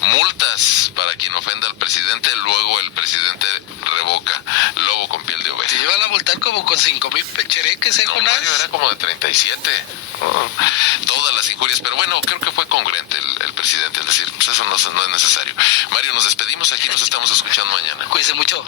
multas para quien ofenda al presidente, luego el presidente revoca. Lobo con piel de oveja. Te iban a multar como con 5,000 pechereques, No, Jonás. Mario, era como de 37. Todas las injurias, pero bueno, creo que fue congruente el presidente, es decir, pues eso no es necesario. Mario, nos despedimos, aquí nos estamos escuchando mañana. Cuídense mucho.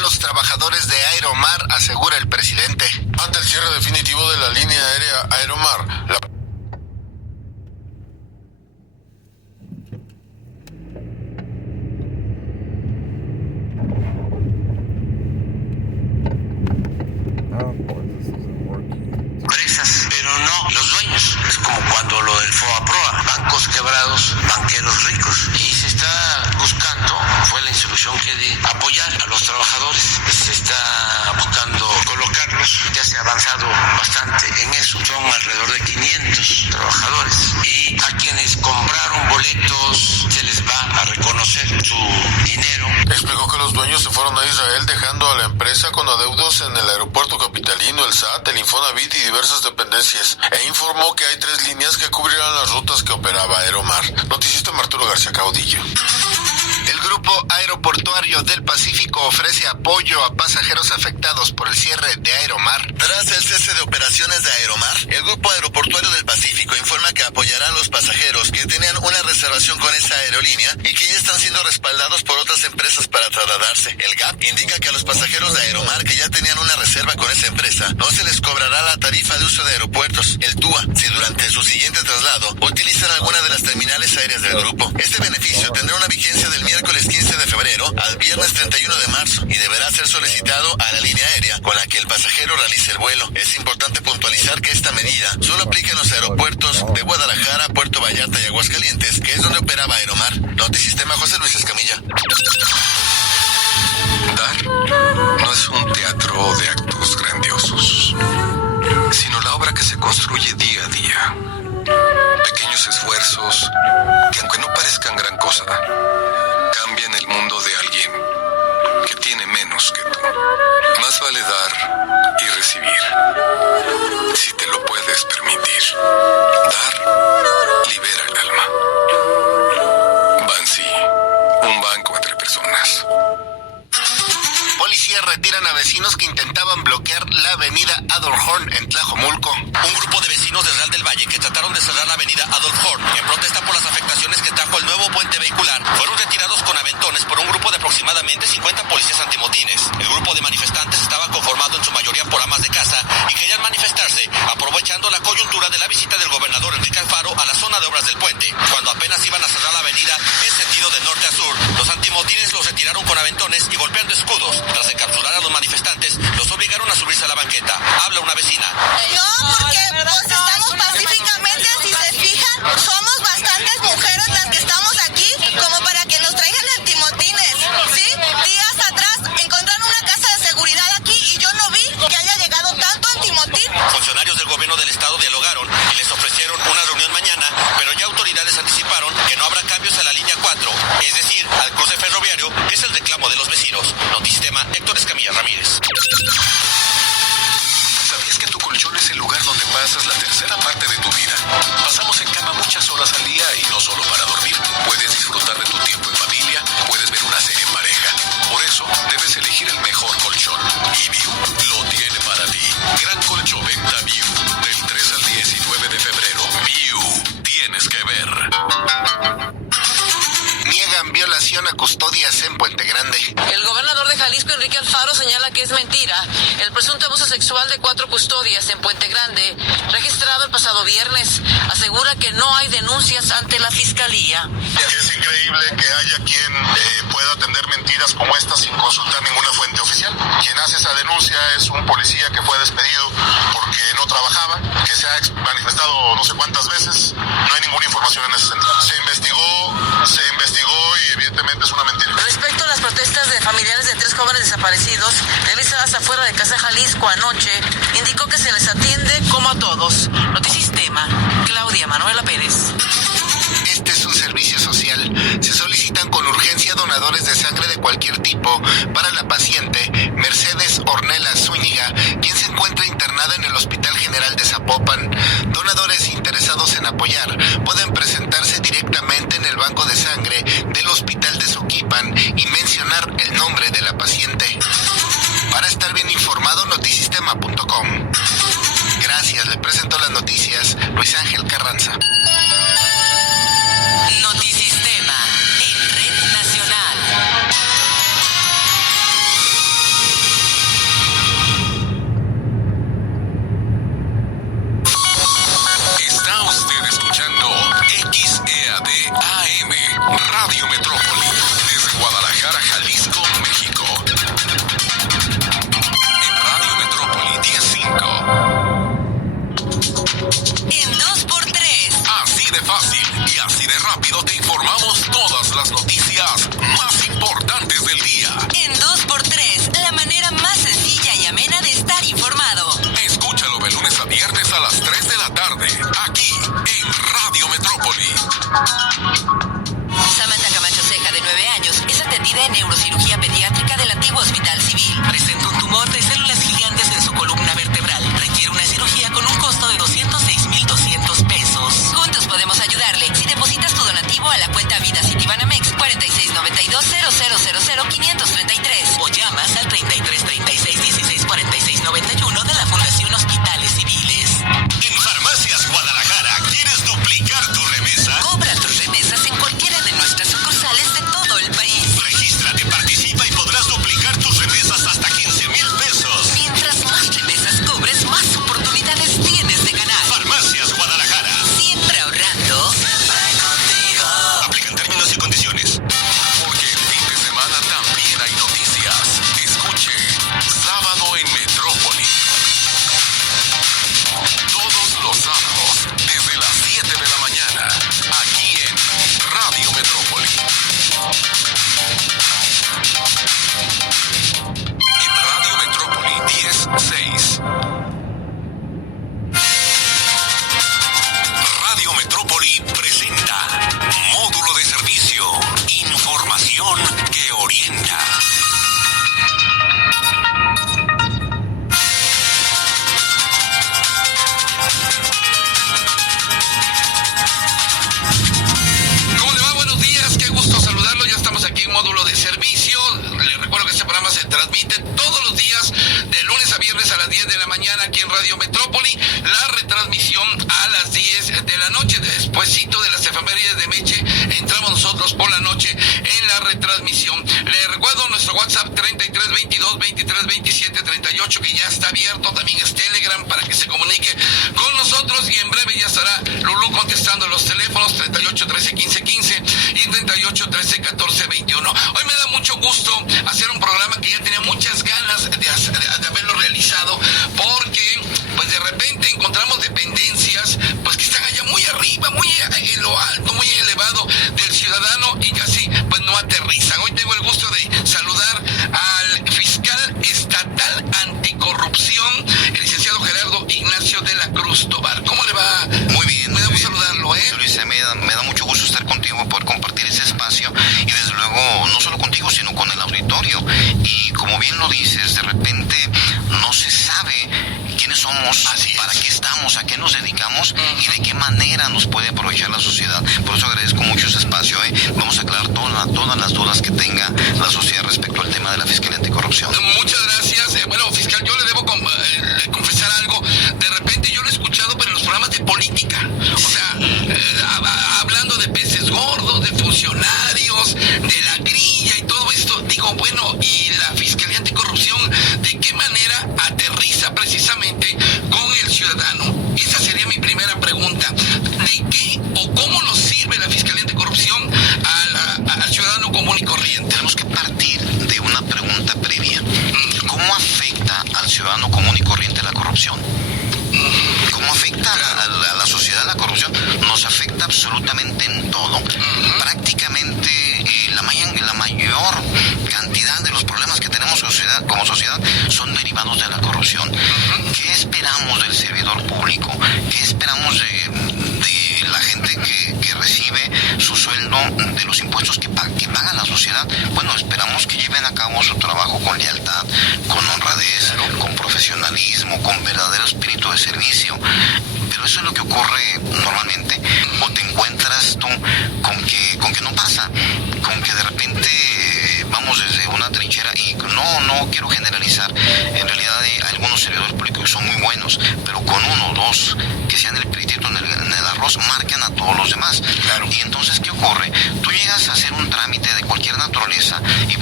Los trabajadores de Aeromar, asegura el presidente. Ante el cierre definitivo de la línea aérea Aeromar, empresas, pero no los dueños. Es como cuando lo del FOAPROA, bancos quebrados, banqueros ricos. Y se está buscando, fue la instrucción que di, apoyar a los trabajadores. Se está buscando colocarlos, ya se ha avanzado bastante en eso. Son alrededor de 500 trabajadores. Y a quienes compraron boletos se les va a reconocer su dinero. explicó que los dueños se fueron a Israel dejando a la empresa con adeudos en el aeropuerto capitalino, el SAT, el Infonavit y diversas dependencias, e informó que hay 3 líneas que cubrirán las rutas que operaba Aeromar. Noticista Arturo García Caudillo. El Grupo Aeroportuario del Pacífico ofrece apoyo a pasajeros afectados por el cierre de Aeromar. Tras el cese de operaciones de Aeromar, el Grupo Aeroportuario del Pacífico informa que apoyará a los pasajeros que tenían una reservación con esa aerolínea y que ya están siendo respaldados por otras empresas para trasladarse. El GAP indica que a los pasajeros de Aeromar que ya tenían una reserva con esa empresa no se les cobrará la tarifa de uso de aeropuertos, el TUA, si durante su siguiente traslado utilizan alguna de las terminales aéreas del grupo. Este beneficio tendrá una vigencia del miércoles 15 de febrero al viernes 31 de marzo y deberá ser solicitado a la línea aérea con la que el pasajero realice el vuelo. Es importante puntualizar que esta medida solo aplica en los aeropuertos de Guadalajara, Puerto Vallarta y Aguascalientes, que es donde operaba Aeromar. Notisistema José Luis Escamilla. Dar no es un teatro de actos grandiosos, sino la obra que se construye día a día. Pequeños esfuerzos que, aunque no parezcan gran cosa, cambian el mundo de alguien que tiene menos que tú. Más vale dar y recibir, si te lo puedes permitir. Dar libera el alma. Bansi, un banco entre personas. Policías retiran a vecinos que intentaban bloquear la avenida Adolf Horn en Tlajomulco. Un grupo de vecinos de Real del Valle que trataron de cerrar la avenida Adolf Horn en protesta por las afectaciones que trajo el nuevo puente vehicular fueron retirados con aventones por un grupo de aproximadamente 50 policías antimotines. El grupo de manifestantes estaba conformado en su mayoría por amas de casa y querían manifestarse aprovechando la coyuntura de la visita del gobernador Enrique Alfaro a la zona de obras del puente. Cuando apenas iban a cerrar la avenida en sentido de norte a sur, los antimotines los retiraron con aventones y golpeando escudos. Tras encapsular a los manifestantes, los obligaron a subirse a la banqueta. Habla una vecina. No, porque pues estamos pacíficamente, si se fijan, somos bastantes mujeres las que estamos aquí, como para que nos traigan antimotines, ¿sí? Días atrás encontraron una casa de seguridad aquí y yo no vi que haya llegado tanto antimotín. Funcionarios del gobierno del estado dialogaron y les ofrecieron una reunión mañana, pero ya autoridades anticiparon que no habrá cambios a la línea 4, es decir, al cruce ferroviario, que es el reclamo de los vecinos. Notisistema, Héctor Escamilla Ramírez. ¿Sabías que tu colchón es el lugar donde pasas la tercera parte de tu vida? Pasamos en cama muchas horas al día y no solo para dormir. Puedes disfrutar de tu tiempo en familia, puedes ver una serie en pareja. Por eso, debes elegir el mejor colchón. Y View lo tiene para ti. Gran colchón venta View. Del 3 al 19 de febrero. View. Tienes que ver. Niegan violación a custodias en Puente Grande. El gobernador de Jalisco, Enrique Alfaro, señala que es mentira el presunto abuso sexual de 4 custodias en Puente Grande, registrado el pasado viernes. Asegura que no hay denuncias ante la fiscalía. Es increíble que haya quien pueda atender mentiras como estas sin consultar ninguna fuente oficial. Quien hace esa denuncia es un policía que fue despedido porque no trabajaba, que se ha manifestado no sé cuántas veces. No hay ninguna información en ese sentido. Se investigó y evidentemente es una mentira. Respecto a las protestas de familiares de 3 jóvenes desaparecidos desaparecidos realizadas afuera de Casa Jalisco anoche, indicó que se les atiende como a todos. Notisistema, Claudia Manuela Pérez. Este es un servicio social. Se solicitan con urgencia donadores de sangre de cualquier tipo para la paciente Mercedes Ornella Zúñiga, quien se encuentra internada en el Hospital General de Zapopan. Donadores interesados en apoyar pueden presentarse directamente en el banco de sangre del Hospital de Soquipan y mencionar el nombre de la paciente. Para estar bien informado, notisistema.com. Gracias, le presento las noticias Luis Ángel Carranza. Notisistema, en Red Nacional. Está usted escuchando XEAD AM, Radio Metrópoli, desde Guadalajara, Jalisco, México. En Radio Metrópoli 10.5. En 2x3. Así de fácil y así de rápido te informamos todas las noticias más importantes del día. En 2x3, la manera más sencilla y amena de estar informado. Escúchalo de lunes a viernes a las 3 de la tarde, aquí en Radio Metrópoli. Samantha Camacho Ceja, de 9 años, es atendida en neurocirugía pediátrica del antiguo Hospital Civil. Presenta un tumor de células gigantes en su columna vertebral. Requiere una cirugía con un costo de 206,200 pesos. Juntos podemos ayudarle. Si depositas tu donativo a la cuenta Vida Citibanamex 4692-0000-533 o llamas al 3336-164691 de la Fundación Hospitales Civiles. En Farmacias Guadalajara, ¿quieres duplicar tu remesa? Cobra tus remesas en cualquiera de nuestras sucursales de todo el país. Regístrate, participa y podrás duplicar tus remesas hasta 15,000 pesos. Mientras más remesas cobres, más oportunidades tienes de ganar. Farmacias Guadalajara. Siempre ahorrando. Aplican términos y condiciones. Porque el fin de semana también hay noticias. Escuche Sábado en Metrópoli. Todos los sábados, desde las 7 de la mañana, aquí en Radio Metrópoli. En Radio Metrópoli 10.6. Radio Metrópoli presenta Módulo de Servicio. Información que orienta. ¿Cómo le va? Buenos días, qué gusto saludarlo. Ya estamos aquí en Módulo de Servicio. Les recuerdo que este programa se transmite todos los días, de lunes a viernes a las 10 de la mañana aquí en Radio Metrópoli. La retransmisión a las 10 de la noche. Despuésito de las efemérides de Meche, entramos nosotros por la noche en la retransmisión. Les recuerdo nuestro WhatsApp 3322-2327-38, que ya está abierto. También es Telegram para que se comunique con nosotros, y en breve ya estará Lulú contestando los teléfonos 38 13 15 15 y 38 13 14 21. Hoy me da mucho gusto hacer un programa que ya tenía muchas ganas de haberlo realizado, porque pues de repente encontramos dependencias pues que están allá muy arriba, muy en lo alto, muy elevado del ciudadano, y casi pues no aterrizan. Hoy tengo el gusto de saludar al fiscal estatal anticorrupción, el licenciado Gerardo Ignacio de la Cruz Tobar. ¿Cómo le va? Muy bien. Me da gusto saludarlo, Luis, me da mucho gusto estar contigo, poder compartir ese espacio, y desde luego no solo contigo, sino con el auditorio. Y como bien lo dices, de repente no se sabe quiénes somos, para qué estamos, a qué nos dedicamos y de qué manera nos puede aprovechar la sociedad. Por eso agradezco mucho ese espacio. Vamos a aclarar todas las dudas que tenga la sociedad respecto al tema de la Fiscalía Anticorrupción. Muchas gracias. Bueno, fiscal, yo le debo confesar algo. De repente yo lo he escuchado, pero en los programas de política. O sea, hablando de peces gordos, de funcionarios, de la grilla y todo esto. Digo, bueno, ¿y la Fiscalía Anticorrupción de qué manera aterriza precisamente con el ciudadano? Esa sería mi primera pregunta. ¿De qué o cómo nos sirve la Fiscalía Anticorrupción al ciudadano común y corriente? Tenemos que partir de una pregunta previa. ¿Cómo afecta al ciudadano común y corriente la corrupción? ¿Cómo afecta a la sociedad la corrupción? Nos afecta absolutamente en todo. Prácticamente la mayor cantidad de los problemas que tenemos profesionalismo, con verdadero espíritu de servicio. Pero eso es lo que ocurre normalmente, o te encuentras tú con que no pasa, con que de repente vamos desde una trinchera, y no quiero generalizar, en realidad algunos servidores públicos son muy buenos, pero con uno o dos que sean el piritito en el arroz marcan a todos los demás. Claro. Y entonces, ¿qué ocurre? Tú llegas a hacer un trámite de cualquier naturaleza, y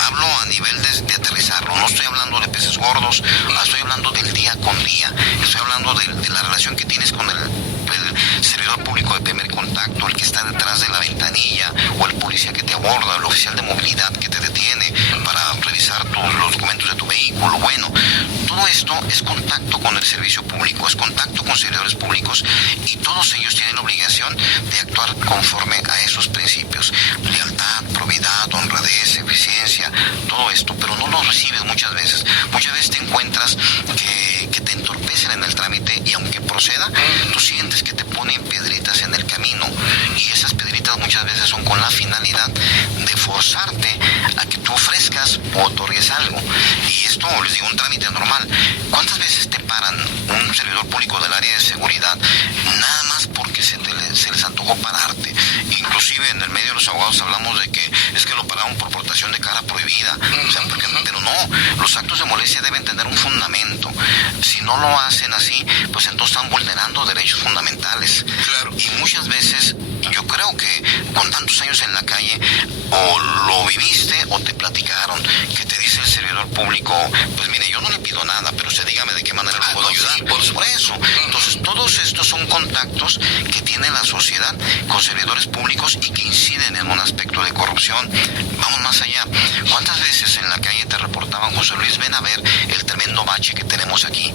hablo a nivel de aterrizarlo, no estoy hablando de peces gordos, estoy hablando del día con día, estoy hablando de la relación que tienes con el servidor público de primer contacto, el que está detrás de la ventanilla, o el policía que te aborda, el oficial de movilidad que te detiene para revisar los documentos de tu vehículo. Bueno, todo esto es contacto con el servicio público, es contacto con servidores públicos, y todos ellos tienen la obligación de actuar conforme a esos principios: lealtad, probidad, honradez, eficiencia, todo esto. Pero no lo recibes muchas veces. Muchas veces te encuentras que te entorpecen en el trámite, y aunque proceda, tú sientes que te ponen piedritas en el camino, y esas piedritas muchas veces son con la finalidad de forzarte a que tú ofrezcas o otorgues algo. Y esto, les digo, un trámite normal. ¿Cuántas veces te paran un servidor público del área de seguridad nada más porque se les antojó pararte? Inclusive en el medio de los abogados hablamos de que es que lo pararon por portación de cara prohibida. O sea, pero no, los actos de molestia deben tener un fundamento. Si no lo hacen así, pues entonces están vulnerando derechos fundamentales. Claro. Y muchas veces yo creo que con tantos años en la calle, o lo viviste o te platicaron, que te dice el servidor público, pues mire, yo no le pido nada, pero usted dígame de qué manera le puedo ayudar. Sí, por eso. Entonces, todos estos son contactos que tiene la sociedad con servidores públicos, y que inciden en un aspecto de corrupción. Vamos más allá. ¿Cuántas veces en la calle te reportaban: José Luis, ven a ver el tremendo bache que tenemos aquí?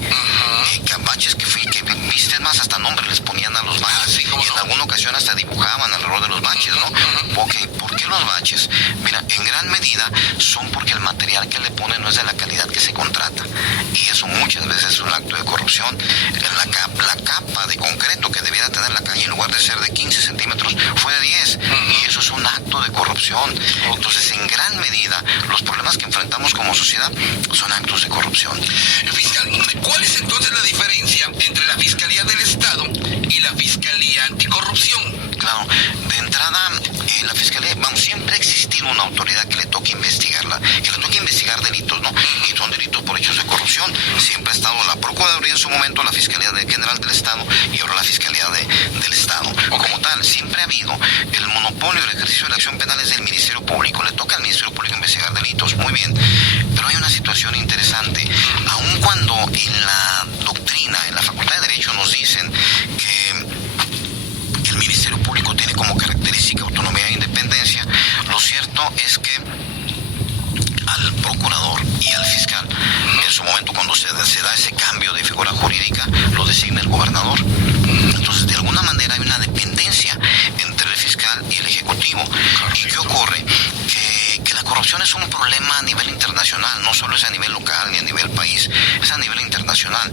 Baches que viste, más hasta nombre les ponían a los baches, y en alguna ocasión hasta dibujaban alrededor de los baches, ¿no? ¿Por qué los baches? Mira, en gran medida son porque el material que le ponen no es de la calidad que se contrata, y eso muchas veces es un acto de corrupción. La capa de concreto que debiera tener la calle, en lugar de ser de 15 centímetros, fue de 10, y eso es un acto de corrupción. Entonces, en gran medida, los problemas que enfrentamos como sociedad son actos de corrupción. Fiscal, ¿cuál es entonces la diferencia entre la Fiscalía del Estado y la Fiscalía Anticorrupción? Claro, de entrada, la Fiscalía, siempre ha existido una autoridad que le toca investigarla, que le toca investigar delitos, ¿no? Y son delitos por hechos de corrupción. Siempre ha estado la Procuraduría en su momento, la Fiscalía General del Estado, y ahora la Fiscalía del Estado. Como tal, siempre ha habido el monopolio del ejercicio de la acción penal es del Ministerio Público. Le toca al Ministerio Público investigar delitos, muy bien. Pero hay una situación interesante. Aun cuando en la doctrina, en la Facultad de Derecho, nos dicen que el Ministerio Público tiene como característica autonomía e independencia, lo cierto es que al procurador y al fiscal, en su momento, cuando se da ese cambio de figura jurídica, lo designa el gobernador. Entonces, de alguna manera hay una dependencia entre el fiscal y el ejecutivo. ¿Y qué ocurre? Que la corrupción es un problema a nivel internacional, no solo es a nivel local ni a nivel país, es a nivel internacional,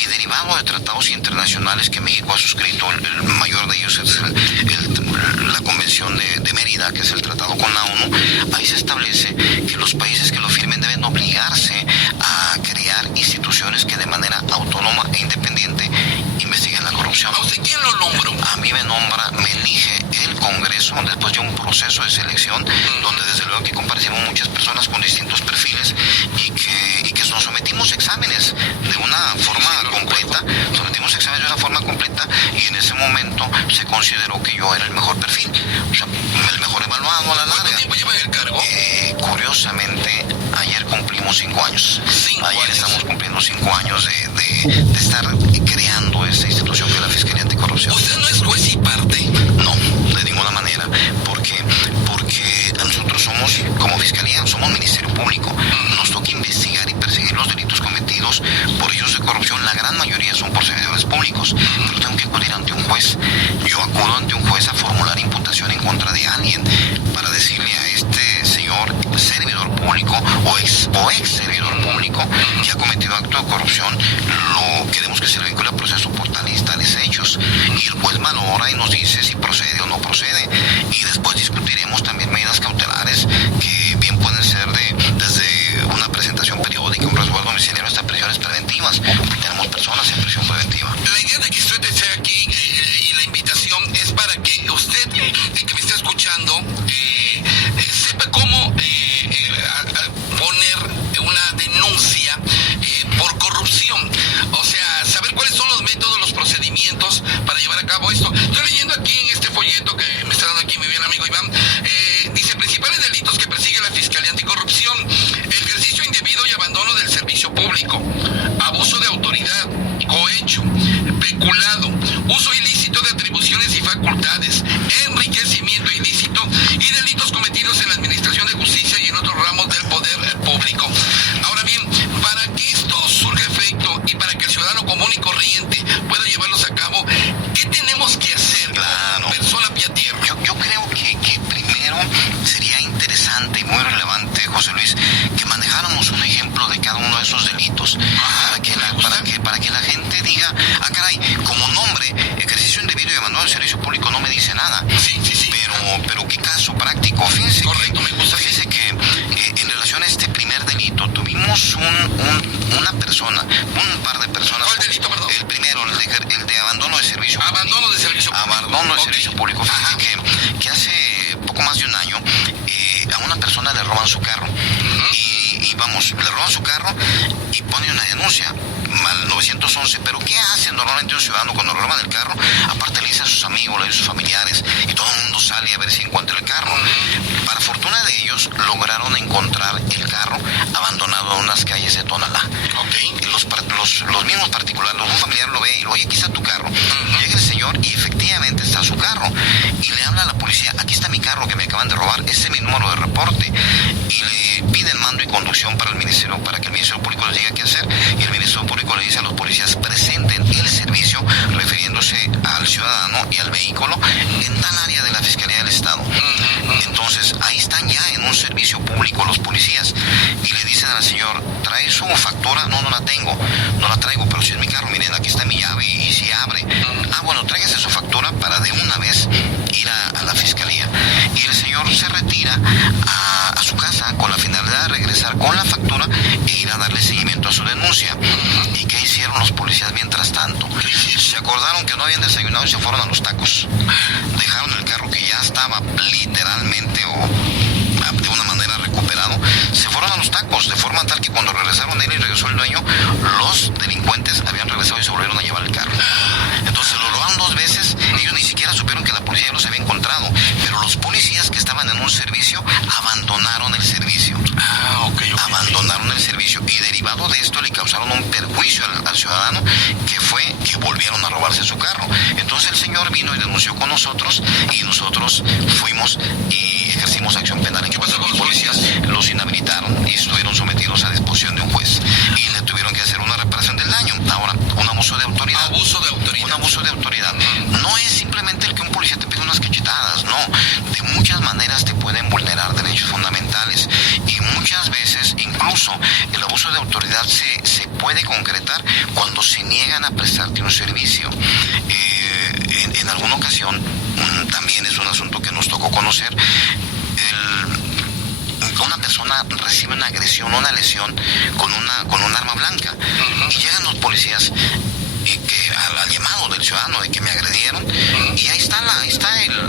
y derivado de tratados internacionales que México ha suscrito. El mayor de ellos es la Convención de Mérida, que es el tratado con la ONU. Ahí se establece que los países que lo firmen deben obligarse a crear instituciones que de manera autónoma e independiente investiguen la corrupción. ¿A usted quién lo nombró? A mí me elige el Congreso después de un proceso de selección, donde desde luego que comparecimos muchas personas con distintos perfiles, y que nos sometimos a exámenes de una forma completa, y en ese momento se consideró que yo era el mejor perfil, o sea, el mejor evaluado a la larga. ¿Cuánto tiempo lleva en el cargo? Curiosamente, ayer cumplimos 5 años. Ayer estamos cumpliendo 5 años de estar creando esta institución que es la Fiscalía Anticorrupción. ¿Usted no es juez y parte? No, de ninguna manera. ¿Por qué? Porque nosotros somos, como Fiscalía, somos Ministerio Público. Nos toca investigar y perseguir los delitos cometidos por hechos de corrupción. La gran mayoría son por servidores públicos. Pero tengo que acudir ante un juez. Yo acudo ante un juez a formular imputación en contra de alguien para decirle a este señor servidor público o ex servidor público que ha cometido acto de corrupción, lo queremos que se le vincule a proceso por tales hechos, y el juez valora y nos dice si procede o no procede, y después discutiremos también medidas cautelares que bien pueden ser desde una presentación periódica, un resguardo domiciliario hasta prisiones preventivas. personas en prisión preventiva. La idea de que usted esté aquí y la invitación es para que usted, que me está escuchando, sepa cómo poner una denuncia por corrupción. O sea, saber cuáles son los métodos, los procedimientos para llevar a cabo esto. Estoy leyendo aquí en este folleto que me está dando aquí mi bien amigo Iván. Dice: principales delitos que persigue la Fiscalía Anticorrupción: ejercicio indebido y abandono del servicio público, abuso de autoridad, cohecho, peculado, uso ilícito de atribuciones y facultades, enriquecimiento ilícito y delitos cometidos en la administración de justicia y en otros ramos del poder público. Ahora bien, para que esto surja efecto y para que el ciudadano común y corriente pueda llevarlos a cabo, ¿qué tenemos que hacer? Claro. Persona pie a tierra. Yo creo que primero sería interesante y muy relevante, José Luis, que manejáramos un ejemplo de cada uno de esos delitos para que la gente diga: ah, caray, como nombre, ejercicio indebido y abandono del servicio público no me dice nada. Sí. Pero qué caso práctico. Fíjense. Correcto, me gusta. Fíjense que en relación a este primer delito tuvimos una persona, un par de personas. ¿Cuál delito, perdón? El primero, el de abandono de servicio público. Abandono de servicio público. Abandono de servicio público. Fíjense que hace poco más de un año a una persona le roban su carro. Y vamos, le roban su carro y ponen una denuncia al 911. Pero ¿qué hace normalmente un ciudadano cuando le roban el carro? Aparte le dice a sus amigos, le dice a sus familiares, y todo el mundo sale a ver si encuentra el carro. Para fortuna de ellos, lograron encontrar el carro abandonado en unas calles de Tonalá. Y los mismos particulares, un familiar lo ve y le dice: oye, aquí está tu carro. Llega el señor y efectivamente está su carro. Y le habla a la policía: aquí está mi carro que me acaban de robar, ese es mi número de reporte. Y le piden mando y conducción para el ministerio, para que el Ministerio Público les diga qué hacer. Y el Ministerio Público le dice a los policías: presenten el servicio, refiriéndose al ciudadano y al vehículo, en tal área de la Fiscalía del Estado. Entonces, ahí están ya en un servicio público los policías. Y le dicen al señor: ¿trae su factura? No la tengo. No la traigo, pero si es mi carro, miren, aquí está mi llave y si abre. Ah, bueno, tráigase su factura para de una vez ir a la Fiscalía. Y el señor se retira a su casa con la finalidad de regresar con la factura e ir a darle seguimiento a su denuncia. ¿Y qué hicieron los policías mientras tanto? Se acordaron que no habían desayunado y se fueron a los tacos. Dejaron el carro que ya estaba literalmente o de una manera recuperado. Se fueron a los tacos, de forma tal que cuando regresaron él y regresó el dueño, los delincuentes habían regresado y se volvieron a llevar el carro. Entonces lo robaron 2 veces. Ellos ni siquiera supieron que la policía ya los había encontrado, pero los policías que estaban en un servicio abandonaron el servicio. Abandonaron el servicio, y derivado de esto le causaron un perjuicio al ciudadano, que fue que volvieron a robarse su carro. Entonces el señor vino y denunció con nosotros, y nosotros fuimos y ejercimos acción penal. ¿Qué pasó con los policías? Los inhabilitaron y estuvieron sometidos a disposición de un juez, y le tuvieron que hacer una reparación del daño. Ahora, un abuso de autoridad. Un abuso de autoridad. No es simplemente el que un policía te pide unas cachetadas, no. De muchas maneras te pueden vulnerar derechos fundamentales, y muchas veces incluso el abuso de autoridad se puede concretar cuando se niegan a prestarte un servicio. En alguna ocasión, también es un asunto que nos tocó conocer, una persona recibe una agresión, una lesión con un arma blanca, y llegan los policías y que al llamado del ciudadano de que me agredieron, y ahí está el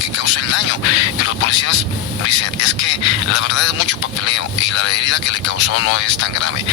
que causó el daño, y los policías dicen: es que la verdad es mucho papeleo y la herida que le causó no es tan grave,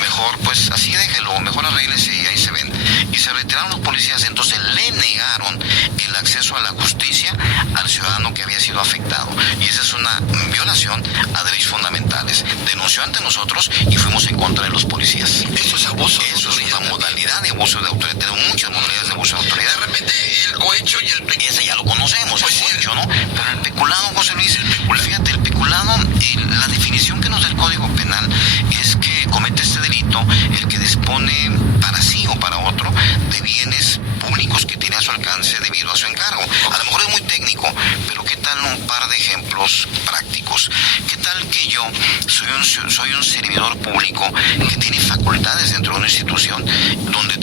mejor pues así déjelo, mejor arréglese y ahí se ven. Y se retiraron los policías. Entonces le negaron el acceso a la justicia al ciudadano que había sido afectado, y esa es una violación a derechos fundamentales. Denunció ante nosotros y fuimos en contra de los policías. Eso es abuso. Eso es una modalidad de abuso de autoridad. Tenemos muchas modalidades de abuso de autoridad. De repente el cohecho y el peculado. Ese ya lo conocemos, pues el cohecho, ¿no? Pero el peculado, José Luis, fíjate, el peculado, la definición que nos da el Código Penal es que comete este delito el que dispone para sí o para otro de bienes públicos que tiene a su alcance debido a su encargo. A lo mejor es muy técnico, pero ¿qué tal un par de ejemplos prácticos? ¿Qué tal que yo soy un servidor público que tiene facultades dentro de una institución donde